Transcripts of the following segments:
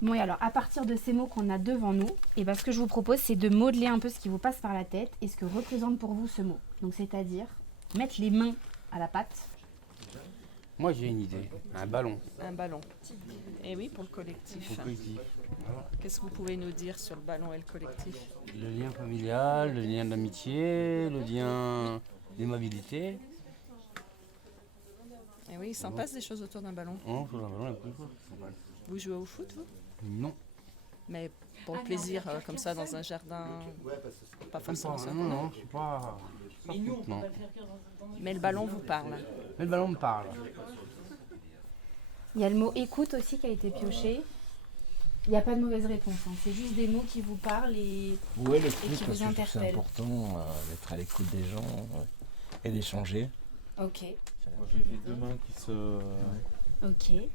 Bon, et alors, à partir de ces mots qu'on a devant nous, et ben, ce que je vous propose, c'est de modeler un peu ce qui vous passe par la tête et ce que représente pour vous ce mot. Donc, c'est-à-dire mettre les mains à la pâte. Moi j'ai une idée, un ballon. Un ballon. Et oui, pour le collectif. Faut que je dise. Qu'est-ce que vous pouvez nous dire sur le ballon et le collectif? Le lien familial, le lien d'amitié, le lien d'aimabilité. Et oui, il s'en passe des choses autour d'un ballon. Oh, sur un ballon, un peu quoi. Vous jouez au foot, vous? Non. Mais pour le plaisir, comme ça, dans un jardin, pas forcément ça. Non, je suis pas. Non. Mais le ballon vous parle. Mais le ballon me parle. Il y a le mot écoute aussi qui a été pioché. Il n'y a pas de mauvaise réponse, hein. C'est juste des mots qui vous parlent et Ouais, le qui foot, vous parce que je trouve que c'est interpellent. important d'être à l'écoute des gens et d'échanger. Ok, Moi, j'ai les deux mains ok. qui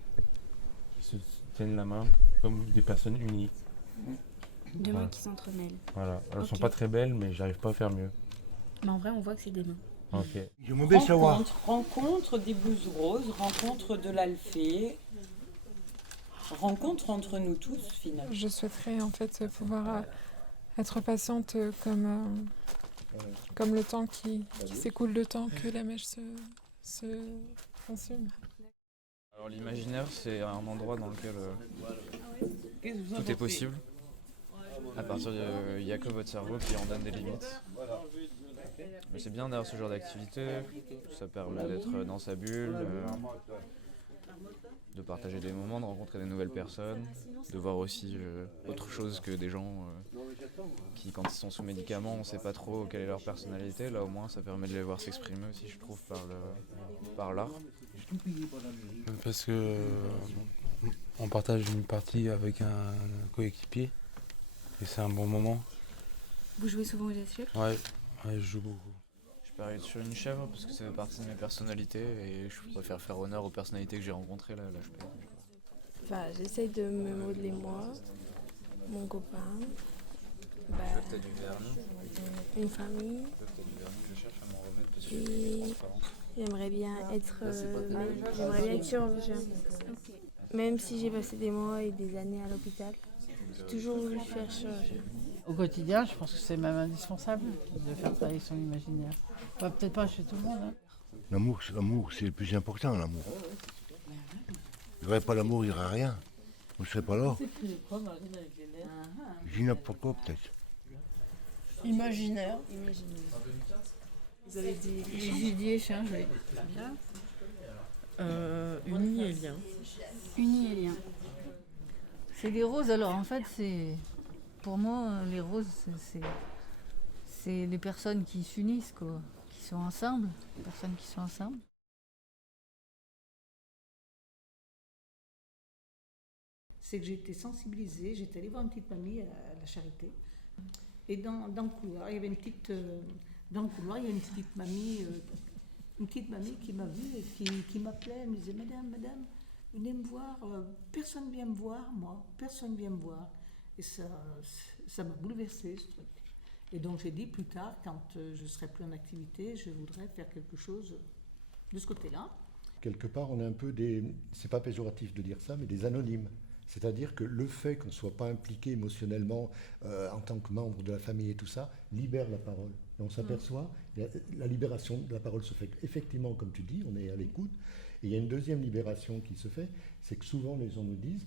se tiennent la main comme des personnes unies. Deux Voilà. mains qui s'entremêlent. Voilà. Elles Ok. sont pas très belles, mais j'arrive pas à faire mieux. Mais en vrai, on voit que c'est des mains. Ok. J'aimerais bien savoir. Rencontre des blouses roses, rencontre de l'Alphée, rencontre entre nous tous finalement. Je souhaiterais en fait pouvoir être patiente comme le temps qui s'écoule le temps que la mèche se consume. Alors l'imaginaire, c'est un endroit dans lequel tout est possible. À partir de, il n'y a que votre cerveau qui en donne des limites. Mais c'est bien d'avoir ce genre d'activité. Ça permet d'être dans sa bulle, de partager des moments, de rencontrer des nouvelles personnes, de voir aussi autre chose que des gens qui, quand ils sont sous médicaments, on ne sait pas trop quelle est leur personnalité. Là, au moins, ça permet de les voir s'exprimer aussi, je trouve, par l'art. Parce que on partage une partie avec un coéquipier et c'est un bon moment. Vous jouez souvent aux échecs? Ouais, je joue beaucoup. Je parie sur une chèvre parce que ça fait partie de mes personnalités et je préfère faire honneur aux personnalités que j'ai rencontrées là je peux. Enfin, j'essaye de me modeler moi, mon copain, T'as du vernis. une famille. T'as du vernis, je cherche à m'en remettre parce que Et j'aimerais bien être chirurgien. Même si j'ai passé des mois et des années à l'hôpital, j'ai toujours voulu faire chirurgien. Au quotidien, je pense que c'est même indispensable de faire travailler son imaginaire. Enfin, peut-être pas chez tout le monde. Hein. L'amour, c'est le plus important, l'amour. Il n'y aurait pas l'amour, il n'y aurait rien. On ne serait pas là. Je dis n'importe quoi, peut-être. Imaginaire. Vous avez dit J'ai dit échange, oui. uni et lien. Uni et lien. C'est des roses, alors en fait, c'est. Pour moi, les roses, c'est les personnes qui s'unissent, quoi. Qui sont ensemble. Les personnes qui sont ensemble. C'est que j'ai été sensibilisée, j'étais allée voir une petite mamie à la Charité. Et dans le couloir, il y avait dans le couloir, il y a une petite mamie qui m'a vue et qui m'appelait, elle me disait Madame, venez me voir, personne vient me voir, moi, personne vient me voir. Et ça m'a bouleversée, ce truc. Et donc j'ai dit plus tard, quand je ne serai plus en activité, je voudrais faire quelque chose de ce côté-là. Quelque part, on est un peu c'est pas péjoratif de dire ça, mais des anonymes. C'est-à-dire que le fait qu'on ne soit pas impliqué émotionnellement en tant que membre de la famille et tout ça, libère la parole. Et on s'aperçoit, la libération de la parole se fait effectivement, comme tu dis, on est à l'écoute. Et il y a une deuxième libération qui se fait, c'est que souvent les gens nous disent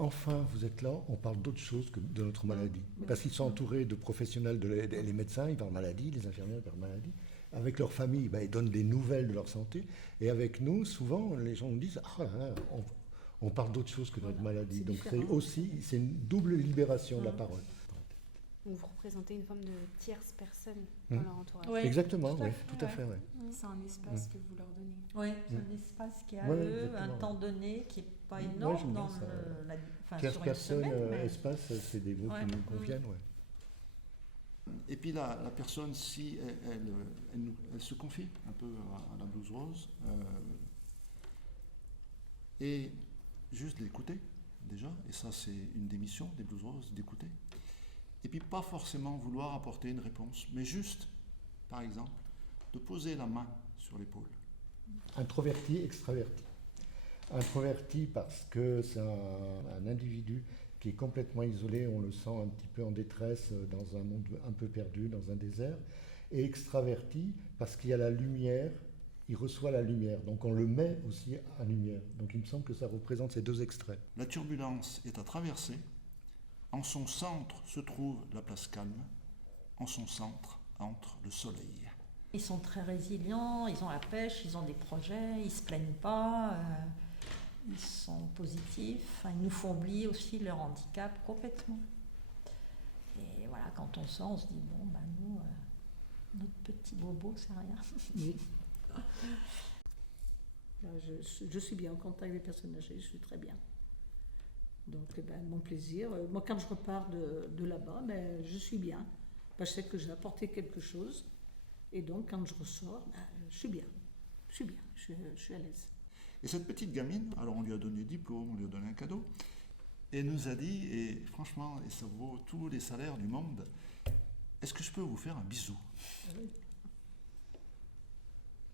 enfin, vous êtes là, on parle d'autre chose que de notre maladie. Parce qu'ils sont entourés de professionnels, les médecins, ils parlent maladie, les infirmières parlent maladie. Avec leur famille, ils donnent des nouvelles de leur santé. Et avec nous, souvent, les gens nous disent ah, là, on parle d'autre chose que de notre maladie. Donc c'est une double libération de la parole. Vous représentez une forme de tierce personne dans leur entourage. Ouais, exactement, oui, tout à fait. Ouais. C'est un espace que vous leur donnez. Oui, c'est un espace qui est à Ouais, eux, exactement. un temps donné qui n'est pas Ouais, énorme j'aime bien dans ça, tierce sur une personne, semaine. Mais... espace, c'est des mots qui nous conviennent. Ouais. Et puis la personne, si elle se confie un peu à la blouse rose, et juste d'écouter déjà, et ça c'est une des missions des blouses roses, d'écouter. Et puis pas forcément vouloir apporter une réponse, mais juste, par exemple, de poser la main sur l'épaule. Introverti, extraverti. Introverti parce que c'est un individu qui est complètement isolé, on le sent un petit peu en détresse dans un monde un peu perdu, dans un désert. Et extraverti parce qu'il y a la lumière, il reçoit la lumière, donc on le met aussi en lumière. Donc il me semble que ça représente ces deux extraits. La turbulence est à traverser. En son centre se trouve la place calme. En son centre entre le soleil. Ils sont très résilients, ils ont la pêche, ils ont des projets, ils ne se plaignent pas, ils sont positifs. Ils nous font oublier aussi leur handicap complètement. Et voilà, quand on sort, on se dit, bon, ben nous, notre petit bobo, c'est rien. Oui. Je suis bien en contact avec les personnes âgées, je suis très bien. Donc, mon plaisir. Moi, quand je repars de là-bas, je suis bien. Je sais que j'ai apporté quelque chose. Et donc, quand je ressors, je suis bien. Je suis à l'aise. Et cette petite gamine, alors on lui a donné diplôme, on lui a donné un cadeau, et nous a dit, et franchement, et ça vaut tous les salaires du monde, est-ce que je peux vous faire un bisou?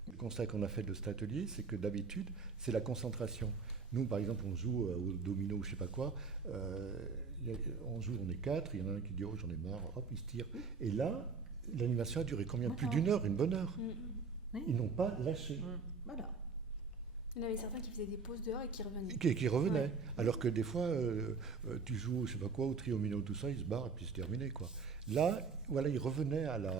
Le constat qu'on a fait de cet atelier, c'est que d'habitude, c'est la concentration. Nous, par exemple, on joue au domino ou je ne sais pas quoi, on joue, on est 4, il y en a un qui dit « oh, j'en ai marre », hop, il se tire. Et là, l'animation a duré combien? Plus d'une heure, une bonne heure. Ils n'ont pas lâché. Voilà. Il y en avait certains qui faisaient des pauses dehors et qui revenaient. Qui revenaient. Ouais. Alors que des fois, tu joues, je sais pas quoi, au triomino, tout ça, ils se barrent et puis c'est terminé, quoi. Là, voilà, ils revenaient à la...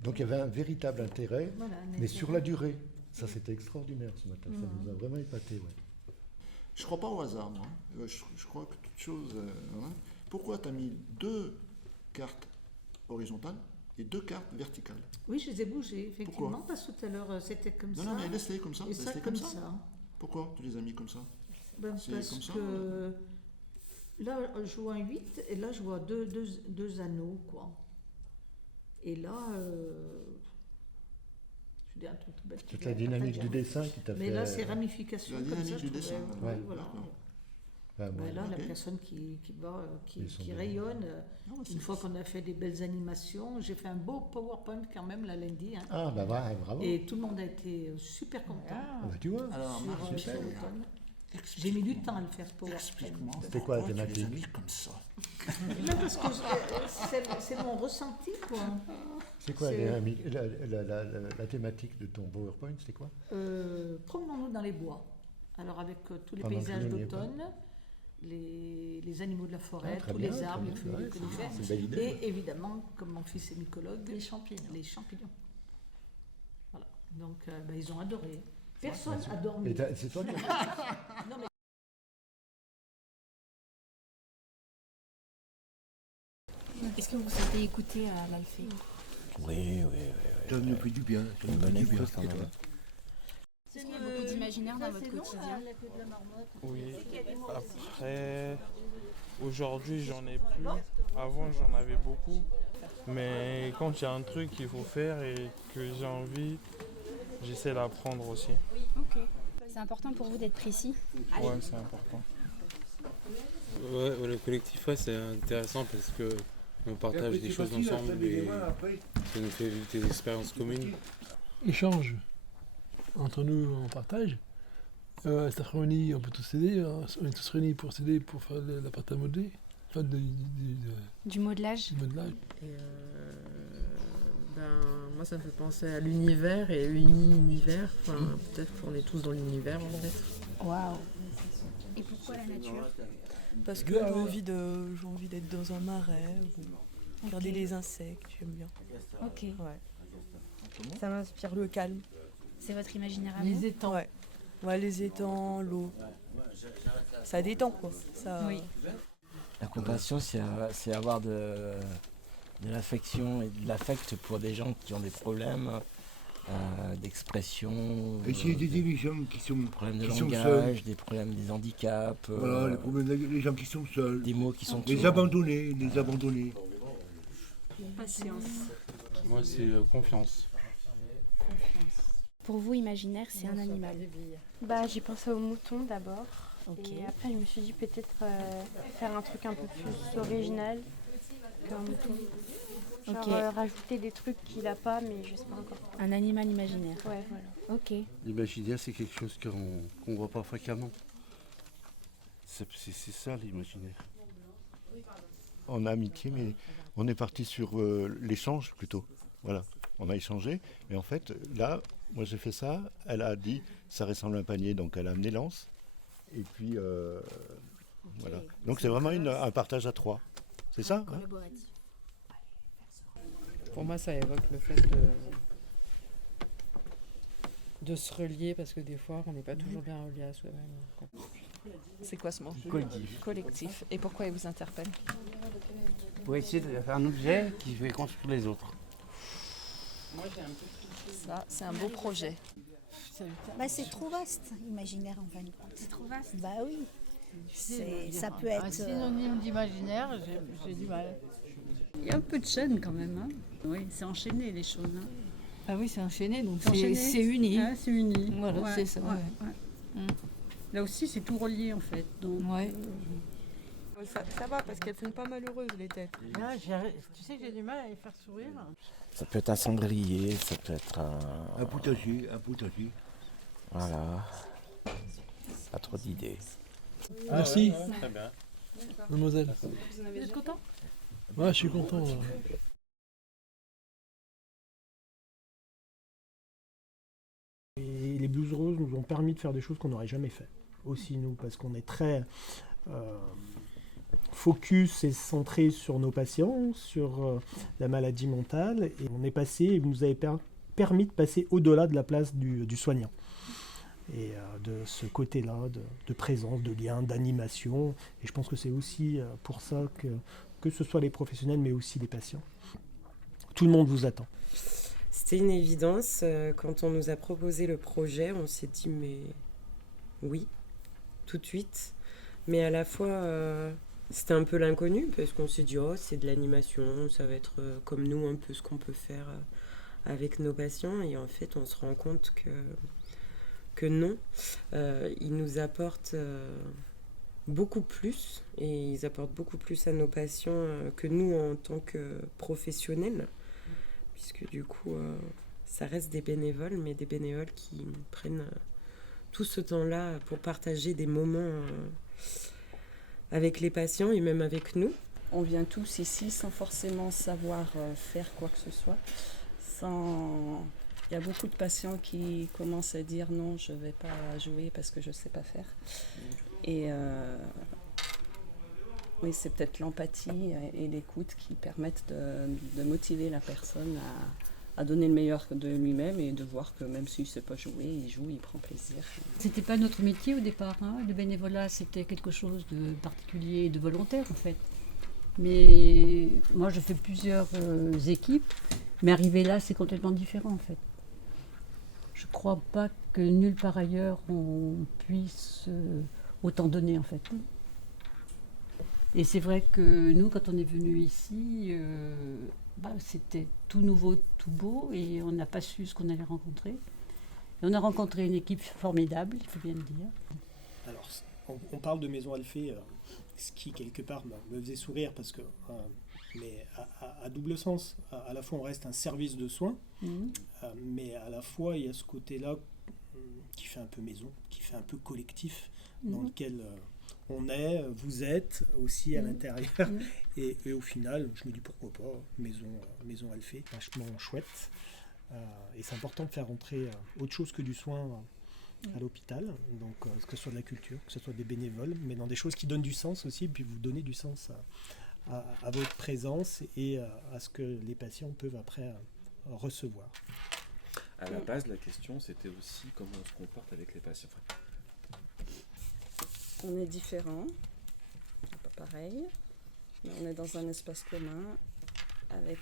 Donc il y avait un véritable intérêt, mais sur la durée. Ça, c'était extraordinaire ce matin. Ça nous a vraiment épaté, ouais. Je ne crois pas au hasard, moi. Je crois que toute chose... Voilà. Pourquoi tu as mis 2 cartes horizontales et 2 cartes verticales? Oui, je les ai bougées, effectivement, Pourquoi? parce que tout à l'heure, c'était comme ça. Non, mais laisse-les comme ça. Et ça, comme ça. Pourquoi tu les as mis comme ça? Parce que là, je vois un 8, et là, je vois deux anneaux, quoi. Et là, je dis un truc tout bête. C'est la dynamique du dessin qui t'a fait... Mais là, c'est ramification, la comme ça. dynamique du dessin. Ouais, voilà. Ah, bon, là, la personne qui rayonne, une fois qu'on a fait des belles animations, j'ai fait un beau PowerPoint quand même, la lundi. Hein. Ah, bah ouais, bravo. Et tout le monde a été super content. Ah, bah, tu vois. Alors, sur l'automne. J'ai mis du temps à le faire, ce PowerPoint. C'était quoi la thématique? Comme ça. Parce que c'est mon ressenti, quoi. C'est quoi la thématique de ton PowerPoint? C'est quoi? Promenons-nous dans les bois. Alors avec tous les Pendant paysages que d'automne, les animaux de la forêt, tous bien, les arbres, les bien, feuilles, ouais, les conifères, c'est une belle idée. et évidemment, comme mon fils est mycologue, Les champignons. Les champignons. Voilà. Donc ils ont adoré. Personne n'a dormi. C'est toi qui Non, mais... Est-ce que vous souhaitez écouter à l'Alphée? Oui. Ça nous fait du bien. Ça nous fait du bien. Est-ce qu'il y a beaucoup d'imaginaire dans votre quotidien? Oui. Après, aujourd'hui, j'en ai plus. Avant, j'en avais beaucoup. Mais quand il y a un truc qu'il faut faire et que j'ai envie, j'essaie d'apprendre aussi. Ok. C'est important pour vous d'être précis? Ouais, c'est important. Ouais, le collectif, c'est intéressant parce que on partage des choses ensemble et ça nous fait vivre des expériences communes. Échange entre nous, on partage. Cet après-midi, on peut tous s'aider. On est tous réunis pour s'aider pour faire la pâte à modeler. Enfin, du modelage. Et moi, ça me fait penser à l'univers et uni-univers. Enfin, peut-être qu'on est tous dans l'univers, en fait. Waouh. Et pourquoi la nature? Parce que j'ai envie d'être dans un marais, ou regarder les insectes, j'aime bien. Ok. Ouais. Ça m'inspire le calme. C'est votre imaginaire à vous? Les étangs. Ouais, les étangs, l'eau. Ça détend, quoi. Ça... Oui. La compassion, c'est avoir de l'affection et de l'affect pour des gens qui ont des problèmes d'expression. Essayer d'aider les gens qui sont problèmes de qui langage, sont seuls. des problèmes des handicaps. Voilà, les problèmes des gens qui sont seuls. Des mots qui sont les abandonnés, les abandonnés. Patience. Moi, c'est confiance. Pour vous, imaginaire, c'est un animal? J'ai pensé au mouton d'abord. Okay. Et après, je me suis dit peut-être faire un truc un peu plus original qu'un mouton. Genre rajouter des trucs qu'il n'a pas, mais je sais pas encore. Un animal imaginaire. Ouais, voilà. Ok. L'imaginaire, c'est quelque chose qu'on ne voit pas fréquemment. C'est ça l'imaginaire. En amitié, mais on est parti sur l'échange plutôt. Voilà, on a échangé. Et en fait, là, moi j'ai fait ça. Elle a dit, ça ressemble à un panier, donc elle a amené l'anse. Et puis, voilà. Donc c'est vraiment un partage à 3. C'est ça, hein? Pour moi, ça évoque le fait de se relier, parce que des fois, on n'est pas toujours bien relié à soi-même. C'est quoi ce mot? Collectif. Collectif. Et pourquoi il vous interpelle? Pour essayer de faire un objet qui fait construire les autres. Ça, c'est un beau projet. C'est trop vaste, imaginaire en fin de compte. C'est trop vaste. Bah oui. Ça peut être. Un synonyme d'imaginaire, j'ai du mal. Il y a un peu de chaîne quand même. Hein. Oui, c'est enchaîné les choses. Hein. Ah oui, c'est enchaîné, donc Enchaîné. c'est uni. Ah, c'est uni. Voilà, Ouais, c'est ça. ouais, ouais. Là aussi, c'est tout relié en fait. Donc, Ça va, parce qu'elles sont pas malheureuses, les têtes. Tu sais que j'ai du mal à les faire sourire. Ça peut être un cendrier, ça peut être un potager, Voilà. Pas trop d'idées. Merci. Très bien. Mademoiselle. Vous êtes content? Ouais, je suis content. Là. Et les Blues Roses nous ont permis de faire des choses qu'on n'aurait jamais fait. Aussi nous, parce qu'on est très focus et centré sur nos patients, sur la maladie mentale. Et on est passé, et vous nous avez permis de passer au-delà de la place du soignant. Et de ce côté-là, de présence, de lien, d'animation. Et je pense que c'est aussi pour ça que ce soit les professionnels, mais aussi les patients. Tout le monde vous attend. C'était une évidence. Quand on nous a proposé le projet, on s'est dit, mais oui, tout de suite. Mais à la fois, c'était un peu l'inconnu, parce qu'on s'est dit, oh, c'est de l'animation, ça va être comme nous, un peu ce qu'on peut faire avec nos patients. Et en fait, on se rend compte que non. Ils nous apportent beaucoup plus, et ils apportent beaucoup plus à nos patients que nous en tant que professionnels. Puisque du coup, ça reste des bénévoles, mais des bénévoles qui prennent tout ce temps-là pour partager des moments avec les patients et même avec nous. On vient tous ici sans forcément savoir faire quoi que ce soit. Il y a beaucoup de patients qui commencent à dire non, je ne vais pas jouer parce que je ne sais pas faire. Et oui, c'est peut-être l'empathie et l'écoute qui permettent de motiver la personne à donner le meilleur de lui-même et de voir que même s'il ne sait pas jouer, il joue, il prend plaisir. C'était pas notre métier au départ. Hein. Le bénévolat, c'était quelque chose de particulier et de volontaire en fait. Mais moi, je fais plusieurs équipes, mais arriver là, c'est complètement différent en fait. Je ne crois pas que nulle part ailleurs on puisse autant donner en fait. Et c'est vrai que nous, quand on est venu ici, c'était tout nouveau, tout beau, et on n'a pas su ce qu'on allait rencontrer. Et on a rencontré une équipe formidable, il faut bien le dire. Alors, on parle de Maison Alphée, ce qui quelque part me faisait sourire, parce que, mais à double sens. À la fois, on reste un service de soins, mais à la fois, il y a ce côté-là qui fait un peu maison, qui fait un peu collectif, dans lequel vous êtes aussi à l'intérieur. Et au final, je me dis pourquoi pas, Maison Alphée, vachement chouette. Et c'est important de faire rentrer autre chose que du soin à l'hôpital, donc que ce soit de la culture, que ce soit des bénévoles, mais dans des choses qui donnent du sens aussi, et puis vous donnez du sens à votre présence et à ce que les patients peuvent après recevoir. À la base, la question, c'était aussi comment on se comporte avec les patients. On est différents, pas pareil, mais on est dans un espace commun avec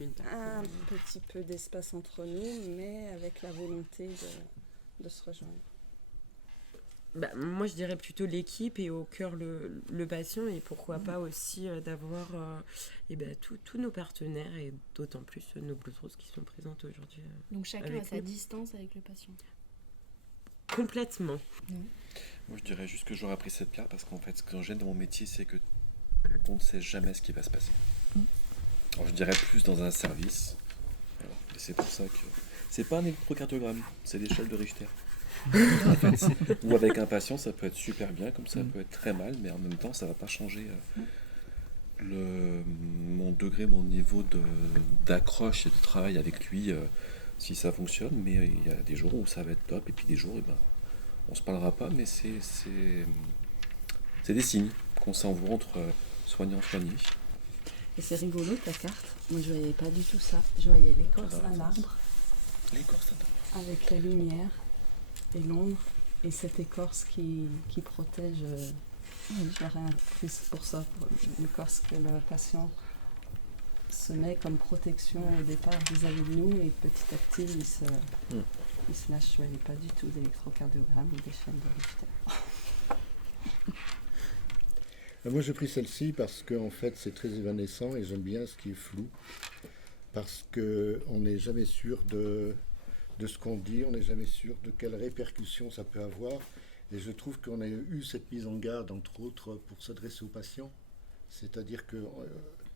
un petit peu d'espace entre nous, mais avec la volonté de se rejoindre. Moi, je dirais plutôt l'équipe et au cœur le patient, et pourquoi pas aussi d'avoir tous nos partenaires, et d'autant plus nos Blues Roses qui sont présentes aujourd'hui. Donc chacun a sa distance avec le patient. Complètement. Moi, je dirais juste que j'aurais pris cette pierre parce qu'en fait, ce que j'aime dans mon métier, c'est que on ne sait jamais ce qui va se passer. Alors, je dirais plus dans un service. Voilà. Et c'est pour ça que c'est pas un électrocardiogramme, c'est l'échelle de Richter. En fait, ou avec impatience, ça peut être super bien, comme ça peut être très mal, mais en même temps, ça va pas changer mon degré, mon niveau d'accroche et de travail avec lui, si ça fonctionne. Mais il y a des jours où ça va être top, et puis des jours, on se parlera pas, mais c'est des signes qu'on s'envoie entre soignants-soignés. Et c'est rigolo ta carte. Moi je voyais pas du tout ça. Je voyais l'écorce d'un arbre. L'écorce d'un arbre. Avec la lumière et l'ombre et cette écorce qui protège. J'aurais un triste pour ça, pour l'écorce que le patient se met comme protection au départ vis-à-vis de nous et petit à petit il se lâche. Je voyais pas du tout d'électrocardiogramme ou des chaînes de Richter. Moi j'ai pris celle-ci parce que en fait c'est très évanescent et j'aime bien ce qui est flou, parce qu'on n'est jamais sûr de ce qu'on dit, on n'est jamais sûr de quelles répercussions ça peut avoir, et je trouve qu'on a eu cette mise en garde entre autres pour s'adresser aux patients, c'est-à-dire que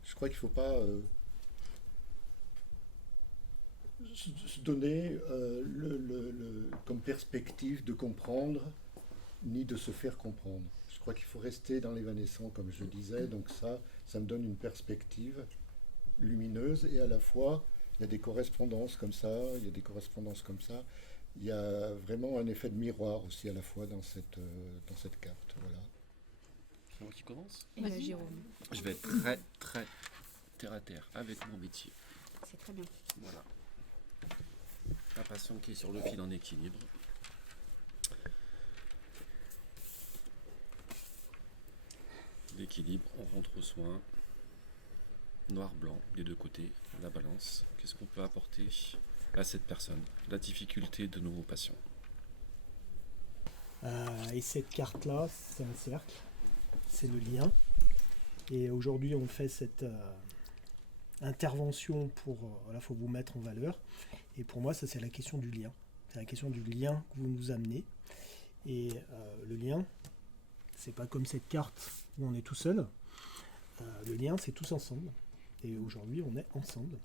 je crois qu'il ne faut pas se donner comme perspective de comprendre ni de se faire comprendre. Je crois qu'il faut rester dans l'évanescent, comme je disais, donc ça me donne une perspective lumineuse, et à la fois, il y a des correspondances comme ça, il y a des correspondances comme ça. Il y a vraiment un effet de miroir aussi à la fois dans cette carte. Voilà. C'est moi qui commence ? Vas-y, Jérôme. Je vais être très, très terre à terre avec mon métier. C'est très bien. Voilà. Un patient qui est sur le fil en équilibre. L'équilibre, on rentre au soin, noir-blanc des deux côtés, la balance. Qu'est-ce qu'on peut apporter à cette personne? La difficulté de nos patients. Et cette carte-là, c'est un cercle, c'est le lien. Et aujourd'hui, on fait cette intervention pour à la fois vous mettre en valeur. Et pour moi, ça c'est la question du lien. C'est la question du lien que vous nous amenez. Et le lien, c'est pas comme cette carte où on est tout seul. Le lien, c'est tous ensemble. Et aujourd'hui, on est ensemble.